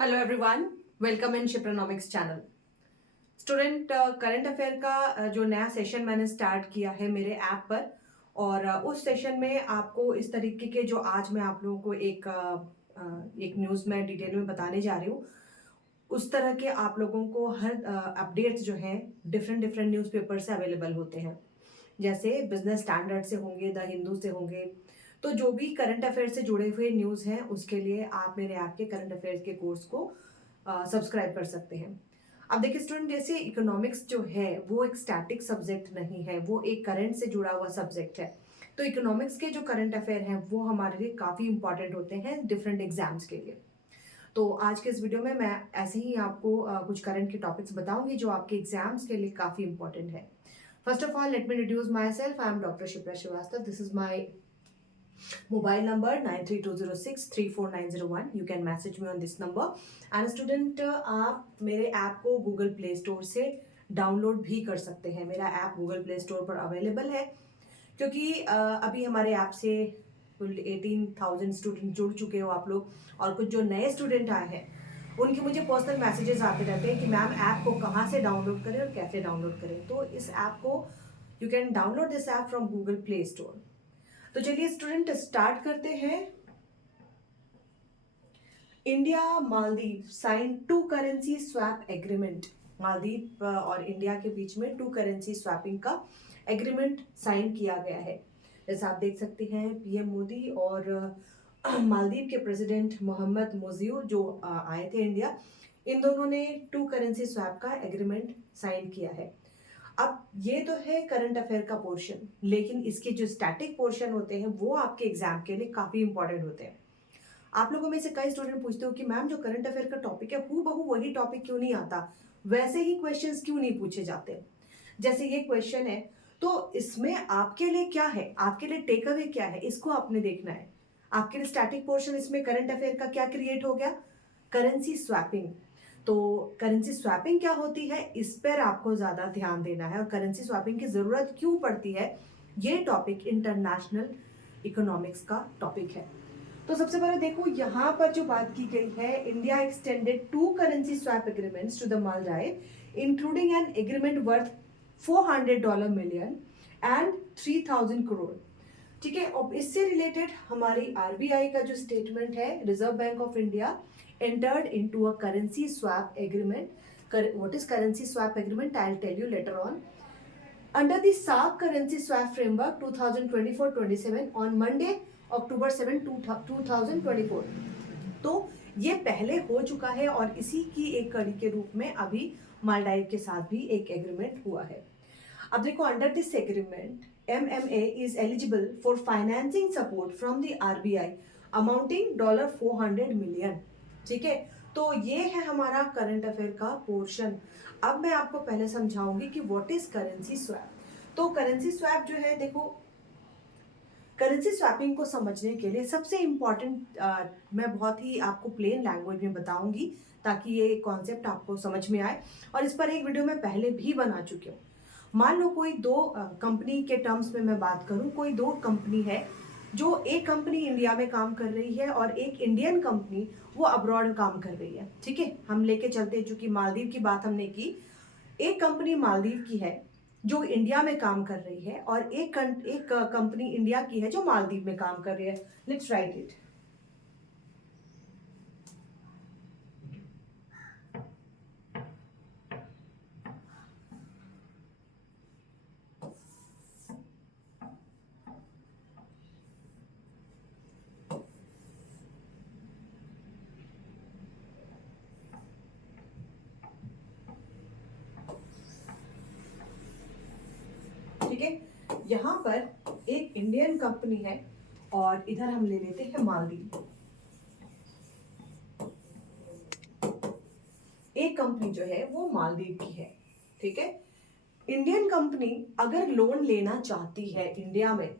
Hello everyone, welcome in शिप्रोनॉमिक्स channel. Student, current affair का जो नया सेशन मैंने स्टार्ट किया है मेरे ऐप पर, और उस सेशन में आपको इस तरीके के जो आज मैं आप लोगों को एक न्यूज़ में डिटेल में बताने जा रही हूँ, उस तरह के आप लोगों को हर अपडेट्स जो हैं डिफरेंट डिफरेंट न्यूज़पेपर से अवेलेबल होते हैं। जैसे बिजनेस स्टैंडर्ड से होंगे, द हिंदू से होंगे। तो जो भी करंट अफेयर से जुड़े हुए न्यूज़ हैं उसके लिए आप मेरे ऐप के करंट अफेयर्स के कोर्स को सब्सक्राइब कर सकते हैं। अब देखिए स्टूडेंट, जैसे इकोनॉमिक्स जो है वो एक स्टैटिक सब्जेक्ट नहीं है, वो एक करंट से जुड़ा हुआ सब्जेक्ट है। तो इकोनॉमिक्स के जो करंट अफेयर हैं वो हमारे लिए काफ़ी इंपॉर्टेंट होते हैं डिफरेंट एग्जाम्स के लिए। तो आज के इस वीडियो में मैं ऐसे ही आपको कुछ करंट के टॉपिक्स बताऊंगी जो आपके एग्जाम्स के लिए काफ़ी इंपॉर्टेंट है। First of all, let me introduce myself. I am Dr. Shipra Srivastava. This is my mobile number 9320634901. You can message me on this number. And student, आप मेरे ऐप को गूगल प्ले स्टोर से download भी कर सकते हैं। मेरा app Google play store पर अवेलेबल है, क्योंकि अभी हमारे ऐप से कुल 18,000 स्टूडेंट जुड़ चुके हो आप लोग, और कुछ जो नए स्टूडेंट आए हैं उनके मुझे पर्सनल मैसेजेस आते रहते हैं कि मैम ऐप को कहाँ से डाउनलोड करें और कैसे डाउनलोड करें। तो इस ऐप को you can download this app from Google play store. तो चलिए स्टूडेंट, स्टार्ट करते हैं। India Maldives sign to currency swap agreement. Maldives और इंडिया के बीच में टू करेंसी स्वैपिंग का एग्रीमेंट साइन किया गया है। जैसे आप देख सकते हैं, पीएम मोदी और मालदीव के प्रेसिडेंट मोहम्मद मोजियो जो आए थे इंडिया, इन दोनों ने टू करेंसी स्वैप का एग्रीमेंट साइन किया है। अब ये तो है करंट अफेयर का पोर्शन, लेकिन इसके जो स्टैटिक पोर्शन होते हैं वो आपके एग्जाम के लिए काफी इंपॉर्टेंट होते हैं। आप लोगों में से कई स्टूडेंट पूछते हो कि मैम जो करंट अफेयर का टॉपिक है हूबहू वही टॉपिक क्यों नहीं आता, वैसे ही क्वेश्चंस क्यों नहीं पूछे जाते। जैसे ये क्वेश्चन है, तो इसमें आपके लिए क्या है, आपके लिए टेक अवे क्या है, इसको आपने देखना है। आपके लिए स्टैटिक पोर्शन इसमें करंट अफेयर का क्या क्रिएट हो गया, करेंसी स्वैपिंग। तो करेंसी स्वैपिंग क्या होती है, इस पर आपको ज्यादा ध्यान देना है, और करेंसी स्वैपिंग की जरूरत क्यों पड़ती है, ये टॉपिक इंटरनेशनल इकोनॉमिक्स का टॉपिक है। तो सबसे पहले देखो यहाँ पर जो बात की गई है, India extended to currency swap agreements to the Maldives including an agreement worth $400 million and 3,000 crore. ठीक है, अब इससे रिलेटेड हमारी आरबीआई का जो स्टेटमेंट है, reserve bank of India entered into a currency swap agreement. What is currency swap agreement? I'll tell you later on. Under the SARC currency swap framework 2024-27 on Monday, October 7, 2024. तो ये पहले हो चुका है और इसी की एक कड़ी के रूप में अभी मालदीव के साथ भी एक एग्रीमेंट हुआ है। अब देखो, under this agreement MMA is eligible for financing support from the RBI amounting $400 million। ठीक है, तो ये है हमारा करंट अफेयर का पोर्शन। अब मैं आपको पहले समझाऊंगी कि व्हाट इज करेंसी स्वैप। तो करेंसी स्वैप जो है, देखो करेंसी स्वैपिंग को समझने के लिए सबसे इम्पॉर्टेंट मैं बहुत ही आपको प्लेन लैंग्वेज में बताऊंगी ताकि ये कॉन्सेप्ट आपको समझ में आए, और इस पर एक वीडियो मैं पहले भी बना चुकी हूँ। मान लो कोई दो कंपनी के टर्म्स में मैं बात करूं, कोई दो कंपनी है, जो एक कंपनी इंडिया में काम कर रही है और एक इंडियन कंपनी वो अब्रॉड काम कर रही है। ठीक है, हम लेके चलते हैं, चूंकि मालदीव की बात हमने की, एक कंपनी मालदीव की है जो इंडिया में काम कर रही है, और एक कंपनी इंडिया की है जो मालदीव में काम कर रही है। Let's write it. ठीक है, यहां पर एक इंडियन कंपनी है और इधर हम ले लेते हैं मालदीव। एक कंपनी जो है वो मालदीव की है। ठीक है, इंडियन कंपनी अगर लोन लेना चाहती है इंडिया में,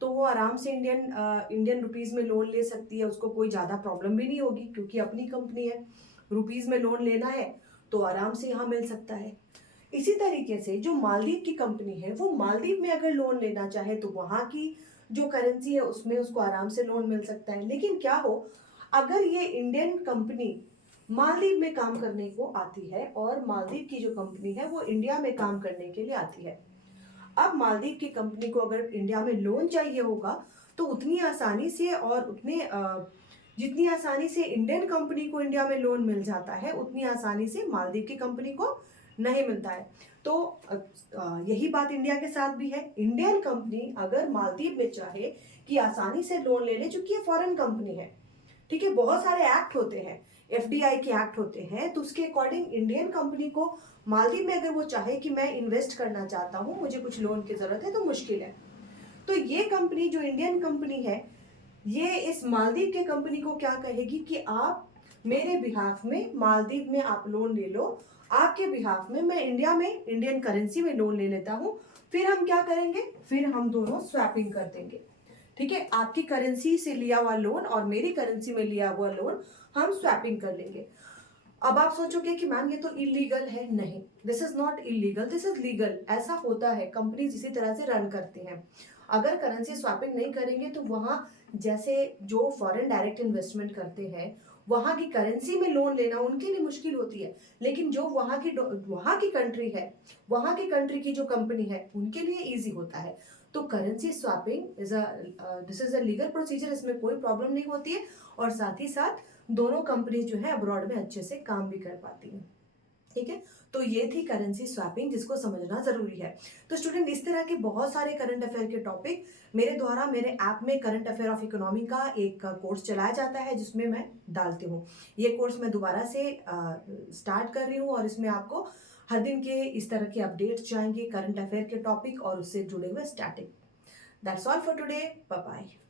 तो वो आराम से इंडियन रुपीज में लोन ले सकती है, उसको कोई ज्यादा प्रॉब्लम भी नहीं होगी, क्योंकि अपनी कंपनी है। रुपीज में लोन लेना है तो आराम से यहाँ मिल सकता है। इसी तरीके से जो मालदीव की कंपनी है, वो मालदीव में अगर लोन लेना चाहे तो वहां की जो करेंसी है उसमें उसको आराम से लोन मिल सकता है। लेकिन क्या हो, अगर ये इंडियन कंपनी मालदीव में काम करने को आती है और मालदीव की जो कंपनी है वो इंडिया में काम करने के लिए आती है। अब मालदीव की कंपनी को अगर इंडिया में लोन चाहिए होगा तो उतनी आसानी से और जितनी आसानी से इंडियन कंपनी को इंडिया में लोन मिल जाता है उतनी आसानी से मालदीव की कंपनी को नहीं मिलता है। तो यही बात इंडिया के साथ भी है। इंडियन कंपनी अगर मालदीव में चाहे कि आसानी से लोन ले ले, चूंकि ये फॉरेन कंपनी है, ठीक है, बहुत सारे एक्ट होते हैं, एफडीआई के एक्ट होते हैं, तो उसके अकॉर्डिंग इंडियन कंपनी को मालदीव में अगर वो चाहे कि मैं इन्वेस्ट करना चाहता हूँ, मुझे कुछ लोन की जरूरत है, तो मुश्किल है। तो ये कंपनी जो इंडियन कंपनी है ये इस मालदीव के कंपनी को क्या कहेगी कि आप मेरे बिहाफ में मालदीव में आप लोन ले लो, आपके बिहाफ में मैं इंडिया में इंडियन करेंसी में लोन ले लेता हूँ। फिर हम क्या करेंगे, फिर हम दोनों स्वैपिंग कर देंगे, ठीक है, आपकी करेंसी से लिया हुआ लोन और मेरी करेंसी में लिया हुआ लोन हम स्वैपिंग कर लेंगे। अब आप सोचोगे कि मैम ये तो इलीगल है। नहीं, this is not illegal, this is legal. ऐसा होता है, कंपनीज इसी तरह से रन करती हैं। अगर करेंसी स्वैपिंग नहीं करेंगे तो वहाँ जैसे जो फॉरेन डायरेक्ट इन्वेस्टमेंट करते हैं वहाँ की करेंसी में लोन लेना उनके लिए मुश्किल होती है, लेकिन जो वहाँ की कंट्री है, वहाँ की कंट्री की जो कंपनी है उनके लिए ईजी होता है। तो currency swapping this is a legal procedure, इसमें कोई प्रॉब्लम नहीं होती है और साथ ही साथ दोनों कंपनी जो है अब्रॉड में अच्छे से काम भी कर पाती हैं, ठीक है। तो ये थी करेंसी स्वैपिंग, जिसको समझना जरूरी है। तो स्टूडेंट, इस तरह के बहुत सारे करंट अफेयर के टॉपिक मेरे द्वारा मेरे ऐप में करंट अफेयर ऑफ इकोनॉमी का एक कोर्स चलाया जाता है जिसमें मैं डालती हूँ। ये कोर्स मैं दोबारा से स्टार्ट कर रही हूँ और इसमें आपको हर दिन के इस तरह के अपडेट्स जाएंगे, करंट अफेयर के टॉपिक और उससे जुड़े हुए static. That's all for today, bye bye.